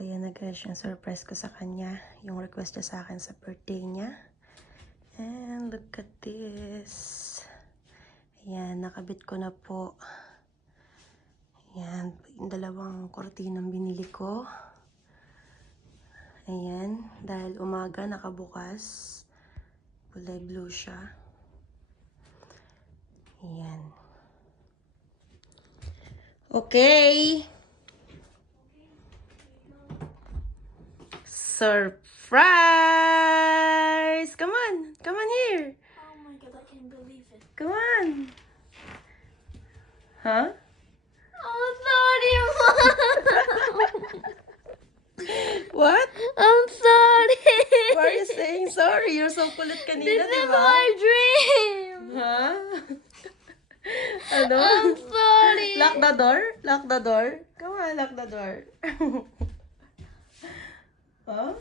Kaya na guys, yung surprise ko sa kanya. Yung request niya sa akin sa birthday niya. And look at this. Ayan, nakabit ko na po. Ayan, yung dalawang kortinang binili ko. Ayan, dahil umaga nakabukas. Kulay blue siya. Ayan. Okay. Surprise! Come on. Come on here. Oh my god, I can't believe it. Come on. Huh? Oh, sorry, Mom. What? I'm sorry. Why are you saying sorry? You're so kulit kanina, This di is ba? my dream. Huh? Ano? I'm sorry. Lock the door? Lock the door? Come on, lock the door. Huh?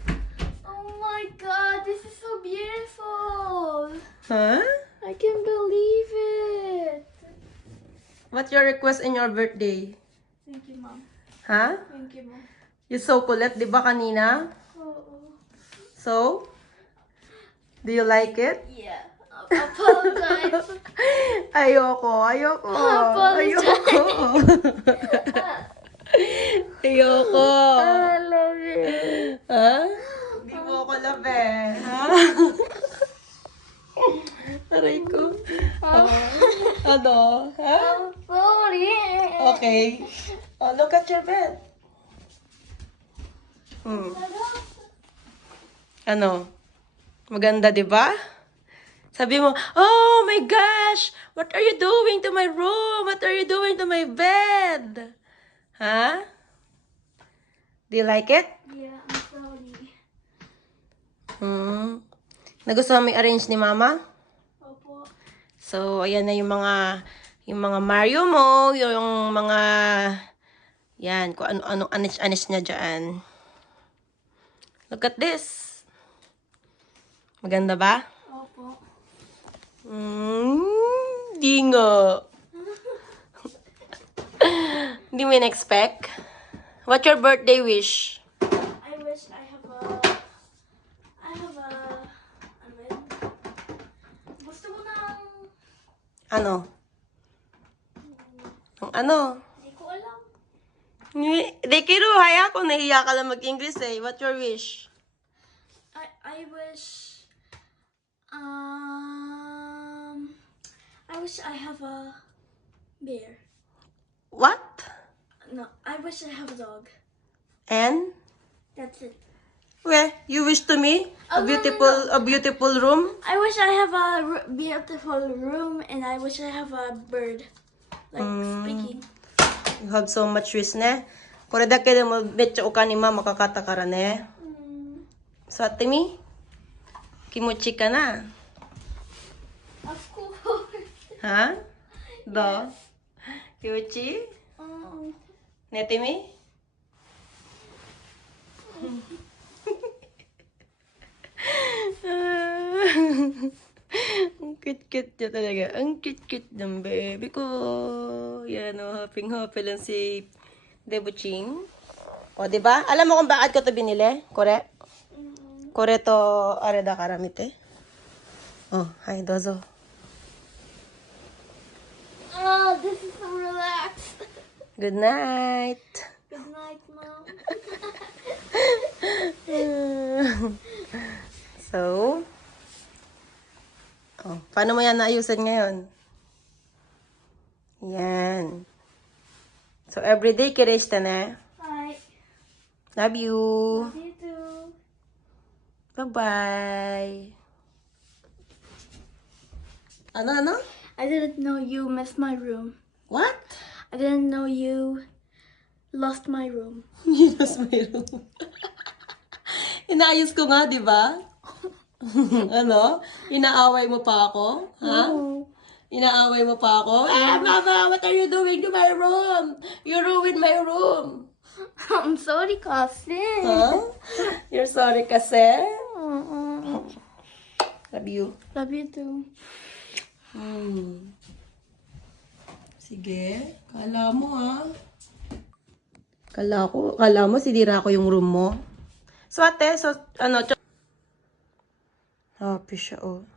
Oh my god, this is so beautiful. Huh? I can't believe it. What's your request in your birthday? Thank you, Mom. Huh? Thank you, Mom. You're so kulit, di ba kanina? Oh. So? Do you like it? Yeah. Apologize. Ayoko, ayoko. Apologize. Ayoko. Ayoko. I love you. Ha? Hindi mo ako love eh. Ha? Aray ko. Ano? Ha? I'm sorry. Okay. Oh, look at your bed. Ano? Maganda, di ba? Sabi mo, oh my gosh! What are you doing to my room? What are you doing to my bed? Ha? Do you like it? Yeah, I'm sorry. Nagustuhan mo yung arrange ni Mama? Opo. So, ayan na yung mga Mario mo, yung mga yan, kung ano anis niya dyan. Look at this. Maganda ba? Opo. Di nga. Hindi mo in-expect? What's your birthday wish? I wish I have a gusto ko ng Ano? Ang ano? hindi ko alam. Di kiro, haya ko, nahiya ka lang mag-English eh. What's your wish? I wish I have a bear. What? No, I wish I have a dog. And? That's it. Well, you wish to me Oh, no, no. a beautiful room? I wish I have a beautiful room and I wish I have a bird. Like speaking. You have so much wish ne. Kore da ke de mo betcho o kanima makakata kara ne. So ate mi? Kimochi ka na. Of course. Ha? Do? Kimochi? Nete mi? Ang cute-cute niya talaga. Ang cute-cute ng baby ko. Yan o, happy-happy lang si Debuching. O, diba? Alam mo kung bakit ko ito binili? Kore? Kore to, areda karamite. Oh, hi, dozo. Oh, this is so relaxed. Good night. Good night, Mom. So, paano mo yan naayusan ngayon? Yan. So, everyday kiris ta na. Bye. Love you. Love you too. Bye-bye. Ano? I didn't know you missed my room. What? I didn't know you lost my room. Minus my room. Inaayos ko nga, di ba? Ano? Inaaway mo pa ako? Ha? No. Inaaway mo pa ako? Ah, Mama, what are you doing to my room? You ruined my room. I'm sorry, Cousin. Huh? You're sorry kasi? Love you. Love you too. Sige. Kala mo, ha? Kala mo, sinira ko yung room mo. So, ate, happy siya, oh.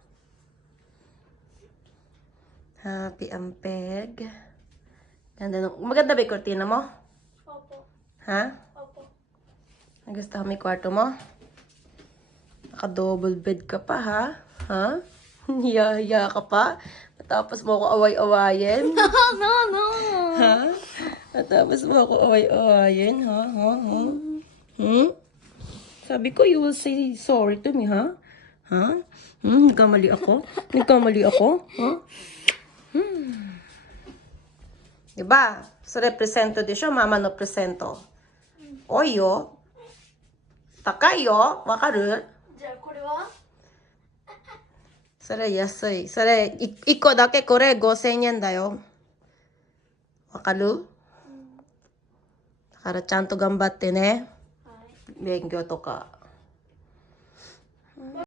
Happy ang peg. Maganda ba yung kortina mo? Opo. Ha? Opo. Nagustuhan mo yung kwarto mo? Naka-double bed ka pa, ha? Ha? Hiya-hiya ka pa? Matapos mo ako away-awayin? No. Ha? Matapos mo ako away-awayin, ha? Hmm? Sabi ko, you will say sorry to me, ha? Ha? Nagkamali ako? Ha? Diba? So, represento di siya, mama no presento. Oyo, takayo, wakaru? じゃあこれは それ安い。それ、1個だけこれ5000円だよ。わかる？だからちゃんと頑張ってね。はい。勉強とか。